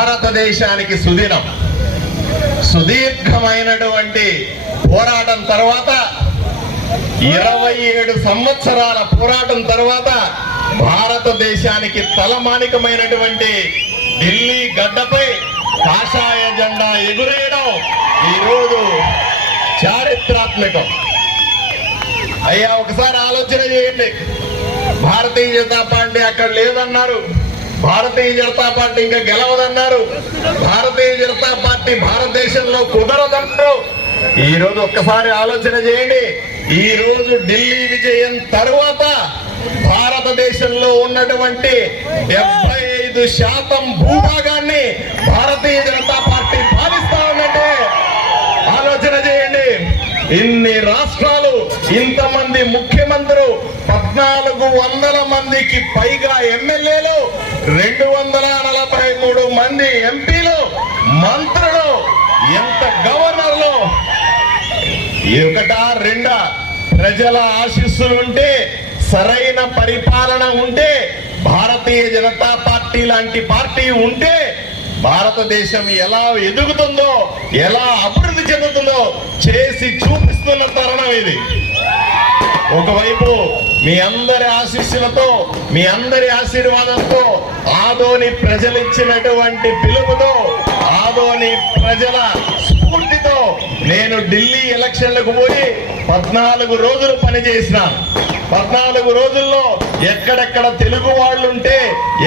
భారతదేశానికి సుదినం. సుదీర్ఘమైనటువంటి పోరాటం తర్వాత ఇరవై ఏడు సంవత్సరాల పోరాటం తర్వాత భారతదేశానికి తలమానికమైనటువంటి ఢిల్లీ గడ్డపై కాషాయ జెండా ఎగురేయడం ఈరోజు చారిత్రాత్మకం. అయ్యా ఒకసారి ఆలోచన చేయండి. భారతీయ జనతా పార్టీ అక్కడ లేదన్నారు. భారతీయ జనతా పార్టీ ఇంకా గెలవదన్నారు. భారతీయ జనతా పార్టీ భారతదేశంలో కుదరదన్నారు. ఈ రోజు ఒక్కసారి ఆలోచన చేయండి. ఈ రోజు ఢిల్లీ విజయం తర్వాత భారతదేశంలో ఉన్నటువంటి డెబ్బై ఐదు శాతం భూభాగాన్ని భారతీయ జనతా పార్టీ పాలిస్తా ఉందంటే ఆలోచన చేయండి. ఇన్ని రాష్ట్రాలు ఇంతమంది ముఖ్యమంత్రులు పద్నాలుగు వందల మందికి పైగా ఎమ్మెల్యేలు రెండు వందల నలభై మూడు మంది ఎంపీలు మంత్రులు ఎంత గవర్నర్లు? ఒకటా రెండా? ప్రజల ఆశీస్సులు ఉంటే సరైన పరిపాలన ఉంటే భారతీయ జనతా పార్టీ లాంటి పార్టీ ఉంటే భారతదేశం ఎలా ఎదుగుతుందో ఎలా అభివృద్ధి చెందుతుందో చేసి చూపిస్తున్న తరుణం ఇది. ఒకవైపు మీ అందరి ఆశీస్సులతో మీ అందరి ఆశీర్వాదంతో ఆదోని ప్రజలు ఇచ్చినటువంటి పిలుపుతో ఆదోని ప్రజల స్ఫూర్తితో నేను ఢిల్లీ ఎలక్షన్లకు పోయి పద్నాలుగు రోజులు పనిచేసిన. పద్నాలుగు రోజుల్లో ఎక్కడెక్కడ తెలుగు వాళ్ళుంటే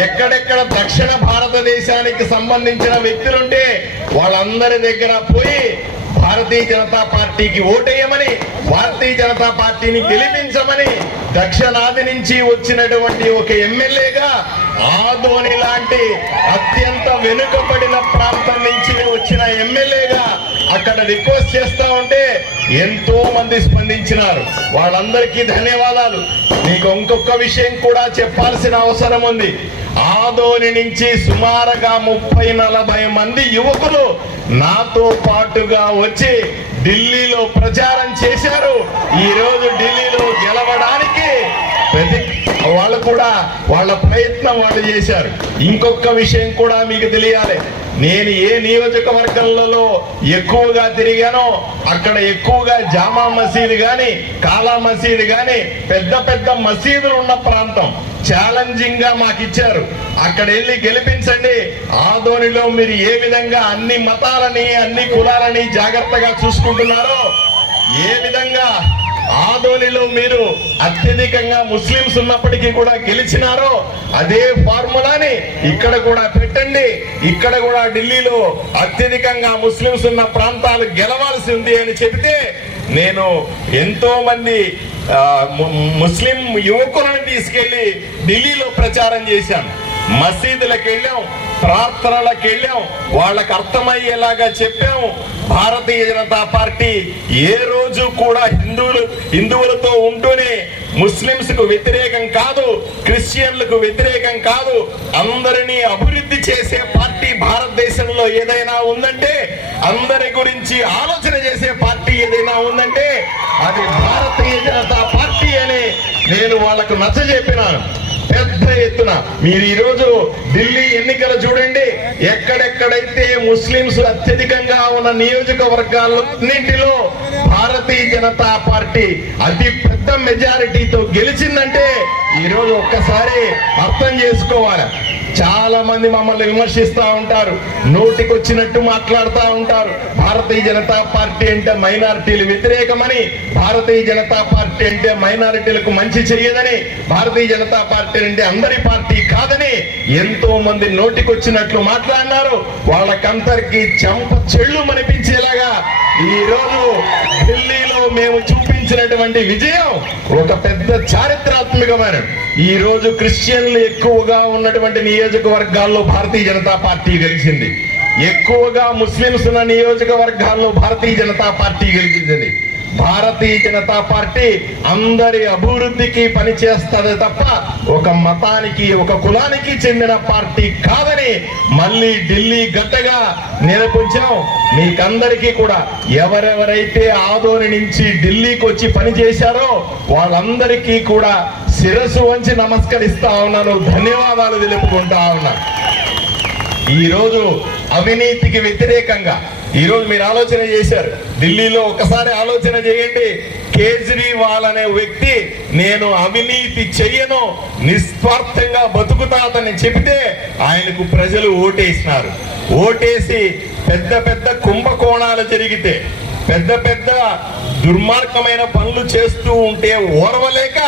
ఎక్కడెక్కడ దక్షిణ భారతదేశానికి సంబంధించిన వ్యక్తులుంటే వాళ్ళందరి దగ్గర పోయి భారతీయ జనతా పార్టీకి ఓటేయమని భారతీయ జనతా పార్టీని గెలిపించమని దక్షిణాది నుంచి వచ్చినటువంటి ఒక ఎమ్మెల్యేగా ఆదోని లాంటి అత్యంత వెనుకబడిన ప్రాంతం నుంచి వచ్చిన ఎమ్మెల్యేగా అక్కడ రిక్వెస్ట్ చేస్తా ఉంటే ఎంతో మంది స్పందించినారు. వాళ్ళందరికీ ధన్యవాదాలు. మీకు ఇంకొక విషయం కూడా చెప్పాల్సిన అవసరం ఉంది. ఆదోని నుంచి సుమారుగా ముప్పై నలభై మంది యువకులు నాతో పాటుగా వచ్చి ఢిల్లీలో ప్రచారం చేశారు. ఈరోజు ఢిల్లీలో గెలవడానికి ప్రతి వాళ్ళు కూడా వాళ్ళ ప్రయత్నం వాళ్ళు చేశారు. ఇంకొక విషయం కూడా మీకు తెలియాలి. నేను ఏ నియోజకవర్గంలో ఎక్కువగా తిరిగానో అక్కడ ఎక్కువగా జామా మసీదు కానీ కాలా మసీదు కానీ పెద్ద పెద్ద మసీదులు ఉన్న ప్రాంతం. ఛాలెంజింగ్గా మాకు ఇచ్చారు. అక్కడ వెళ్ళి గెలిపించండి. ఆదోనిలో మీరు ఏ విధంగా అన్ని మతాలని అన్ని కులాలని జాగ్రత్తగా చూసుకుంటున్నారో ఏ విధంగా ఆదోనిలో మీరు అత్యధికంగా ముస్లింస్ ఉన్నప్పటికీ కూడా గెలిచినారో అదే ఫార్ములాని ఇక్కడ కూడా పెట్టండి. ఇక్కడ కూడా ఢిల్లీలో అత్యధికంగా ముస్లింస్ ఉన్న ప్రాంతాలు గెలవాల్సి ఉంది అని చెబితే నేను ఎంతో మంది ముస్లిం యువకులను తీసుకెళ్ళి ఢిల్లీలో ప్రచారం చేశాను. మసీదులకు వెళ్ళాం ప్రార్థనలకు వెళ్ళాం వాళ్ళకు అర్థమయ్యేలాగా చెప్పాము భారతీయ జనతా పార్టీ ఏ రోజు కూడా హిందువులు హిందువులతో ఉంటూనే ముస్లింస్కు వ్యతిరేకం కాదు క్రిస్టియన్లకు వ్యతిరేకం కాదు. అందరినీ అభివృద్ధి చేసే పార్టీ భారతదేశంలో ఏదైనా ఉందంటే అందరి గురించి ఆలోచన చేసే పార్టీ ఏదైనా ఉందంటే అది భారతీయ జనతా పార్టీ అని నేను వాళ్ళకు నచ్చజెప్పినాను పెద్ద ఎత్తున. మీరు ఈరోజు ఢిల్లీ ఎన్నికలు చూడండి. ఎక్కడెక్కడైతే ముస్లింస్ అత్యధికంగా ఉన్న నియోజకవర్గాలన్నింటిలో భారతీయ జనతా పార్టీ అతి పెద్ద మెజారిటీతో గెలిచిందంటే ఈ రోజు ఒక్కసారి అర్థం చేసుకోవాలి. చాలా మంది మమ్మల్ని విమర్శిస్తూ ఉంటారు నోటికి వచ్చినట్టు మాట్లాడుతూ ఉంటారు. భారతీయ జనతా పార్టీ అంటే మైనారిటీలు వ్యతిరేకమని భారతీయ జనతా పార్టీ అంటే మైనారిటీలకు మంచి చెయ్యదని భారతీయ జనతా పార్టీ అంటే అందరి పార్టీ కాదని ఎంతో మంది నోటికొచ్చినట్లు మాట్లాడినారు. వాళ్ళకంతరికి చెంప చెళ్ళు అనిపించేలాగా ఈరోజు ఢిల్లీలో మేము చూపించినటువంటి విజయం ఒక పెద్ద చారిత్రాత్మకమైన ఈ రోజు క్రిస్టియన్లు ఎక్కువగా ఉన్నటువంటి నియోజకవర్గాల్లో భారతీయ జనతా పార్టీ గెలిచింది. ఎక్కువగా ముస్లింస్ ఉన్న నియోజకవర్గాల్లో భారతీయ జనతా పార్టీ గెలిచింది. భారతీయ జనతా పార్టీ అందరి అభివృద్ధికి పనిచేస్తుంది తప్ప ఒక మతానికి ఒక కులానికి చెందిన పార్టీ కాదని మళ్ళీ ఢిల్లీ గట్టగా నిరూపించాం. మీకందరికీ కూడా ఎవరెవరైతే ఆదోని నుంచి ఢిల్లీకి వచ్చి పనిచేశారో వాళ్ళందరికీ కూడా శిరస్సు వంచి నమస్కరిస్తా ఉన్నాను. ధన్యవాదాలు తెలుపుకుంటా ఉన్నా. ఈ రోజు అవినీతికి వ్యతిరేకంగా ఈరోజు మీరు ఆలోచన చేశారు. ఢిల్లీలో ఒకసారి ఆలోచన చేయండి. కేజ్రీవాల్ అనే వ్యక్తి నేను అవినీతి చెయ్యను నిస్వార్థంగా బతుకుతాతని చెబితే ఆయనకు ప్రజలు ఓటేసినారు. ఓటేసి పెద్ద పెద్ద కుంభకోణాలు జరిగితే పెద్ద పెద్ద దుర్మార్గమైన పనులు చేస్తూ ఉంటే ఓర్వలేక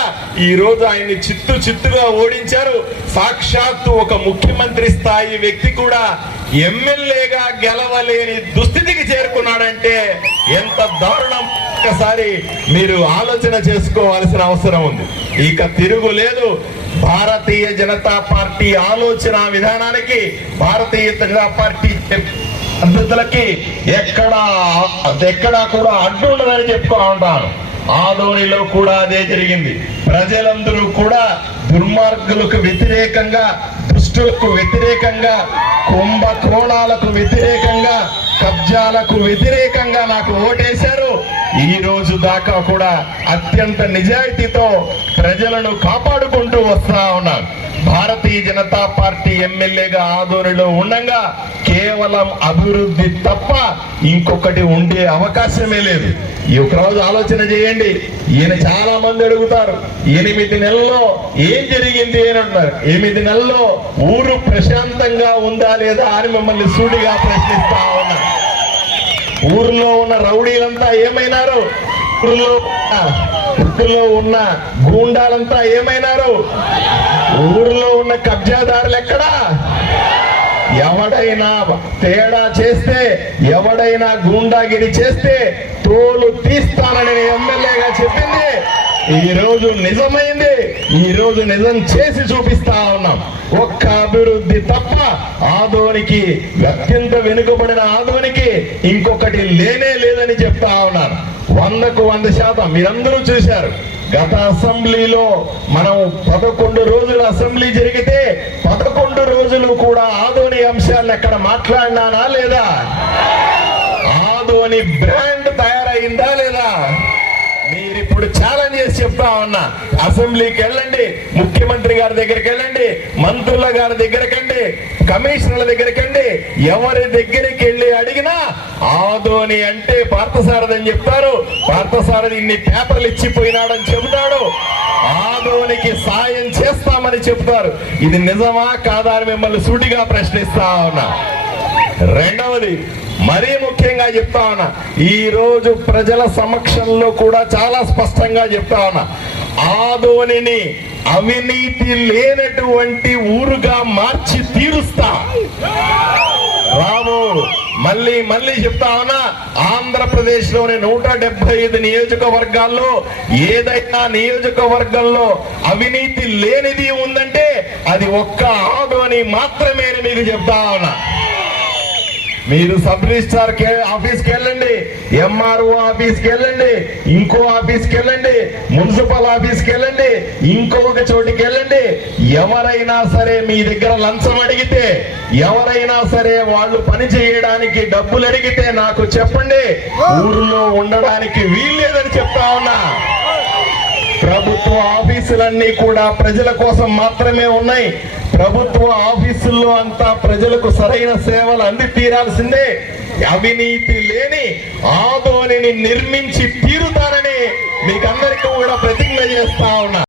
ఈరోజు ఆయన్ని చిత్తు చిత్తుగా ఓడించారు. సాక్షాత్తు ఒక ముఖ్యమంత్రి స్థాయి వ్యక్తి కూడా ఎమ్మెల్యేగా గెలవలేని దుస్థితికి చేరుకున్నాడంటే ఎంత దారుణం. ఒక్కసారి మీరు ఆలోచన చేసుకోవాల్సిన అవసరం ఉంది. ఇక తిరుగులేదు భారతీయ జనతా పార్టీ ఆలోచన విధానానికి భారతీయ జనతా పార్టీ పద్ధతులకి ఎక్కడా ఎక్కడా కూడా అడ్డు ఉండదని చెప్పుకో ఉంటాను ఆదోనిలో కూడా అదే జరిగింది. ప్రజలందరూ కూడా దుర్మార్గులకు వ్యతిరేకంగా దుష్టులకు వ్యతిరేకంగా కుంభకోణాలకు వ్యతిరేకంగా కబ్జాలకు వ్యతిరేకంగా నాకు ఓటేశారు. ఈ రోజు దాకా కూడా అత్యంత నిజాయితీతో ప్రజలను కాపాడుకుంటూ వస్తా ఉన్నారు భారతీయ జనతా పార్టీ ఎమ్మెల్యేగా ఆదోనిలో ఉండగా కేవలం అభివృద్ధి తప్ప ఇంకొకటి ఉండే అవకాశమే లేదు. ఈ ఒకరోజు ఆలోచన చేయండి. ఈయన చాలా మంది అడుగుతారు ఎనిమిది నెలల్లో ఏం జరిగింది అని అంటున్నారు. ఎనిమిది నెలల్లో ఊరు ప్రశాంతంగా ఉందా లేదా అని మిమ్మల్ని సూటిగా ప్రశ్నిస్తా ఉన్నారు ఊర్లో ఉన్న రౌడీలంతా ఏమైనారు? ఊర్లో ఊర్లో ఉన్న గూండాలంతా ఏమైనారు? ఊర్లో ఉన్న కబ్జాదారులు ఎక్కడా? ఎవడైనా తేడా చేస్తే ఎవడైనా గూండాగిరి చేస్తే తోలు తీస్తానని ఎమ్మెల్యేగా చెప్పింది. ఈ రోజు నిజమైంది. ఈ రోజు నిజం చేసి చూపిస్తా ఉన్నాం. ఒక్క అభివృద్ధి తప్ప ఆదోనికి అత్యంత వెనుకబడిన ఆదోనికి ఇంకొకటి లేనే లేదని చెప్తా ఉన్నారు వందకు వంద శాతం మీరందరూ చూశారు. గత అసెంబ్లీలో మనం పదకొండు రోజులు అసెంబ్లీ జరిగితే పదకొండు రోజులు కూడా ఆదోని అంశాలను ఎక్కడ మాట్లాడినానా లేదా? ఆదోని బ్రాండ్ తయారైందా లేదా? మీరు ఇప్పుడు చెప్తా ఉన్నా. అసెంబ్లీకి వెళ్ళండి ముఖ్యమంత్రి గారి దగ్గరికి వెళ్ళండి మంత్రుల గారి దగ్గరకండి కమిషనర్ల దగ్గరకండి ఎవరి దగ్గరికి వెళ్ళి అడిగినా ఆదోని అంటే పార్థసారథి అని చెప్తారు. పార్థసారథి ఇన్ని పేపర్లు ఇచ్చిపోయినాడని చెబుతాడు. ఆదోనికి సాయం చేస్తామని చెప్తారు ఇది నిజమా కాదా అని మిమ్మల్ని సూటిగా ప్రశ్నిస్తా ఉన్నా. రెండవది మరీ ముఖ్యంగా చెప్తా ఉన్నా ఈరోజు ప్రజల సమక్షంలో కూడా చాలా స్పష్టంగా చెప్తా ఉన్నా ఆదోనిని అవినీతి లేనటువంటి ఊరుగా మార్చి తీరుస్తా. రాము మళ్ళీ మళ్ళీ చెప్తా ఉన్నా ఆంధ్రప్రదేశ్లోని నూట డెబ్బై ఐదు నియోజకవర్గాల్లో ఏదైనా నియోజకవర్గంలో అవినీతి లేనిది ఉందంటే అది ఒక్క ఆదోని మాత్రమే అని మీకు చెప్తా ఉన్నా. మీరు సబ్ రిజిస్ట్రార్ ఆఫీస్కి వెళ్ళండి. ఎంఆర్ఓ ఆఫీస్కి వెళ్ళండి. ఇంకో ఆఫీస్కి వెళ్ళండి. మున్సిపల్ ఆఫీస్కి వెళ్ళండి. ఇంకొక చోటికి వెళ్ళండి. ఎవరైనా సరే మీ దగ్గర లంచం అడిగితే ఎవరైనా సరే వాళ్ళు పని చేయడానికి డబ్బులు అడిగితే నాకు చెప్పండి. ఊర్లో ఉండడానికి వీల్లేదని చెప్తా ఉన్నా. ప్రభుత్వ ఆఫీసులన్నీ కూడా ప్రజల కోసం మాత్రమే ఉన్నాయి. ప్రభుత్వ ఆఫీసుల్లో అంతా ప్రజలకు సరైన సేవలు అంది తీరాల్సిందే. అవినీతి లేని ఆదోనిని నిర్మించి తీరుతారని మీకందరికీ కూడా ప్రతిజ్ఞ చేస్తా ఉన్నా.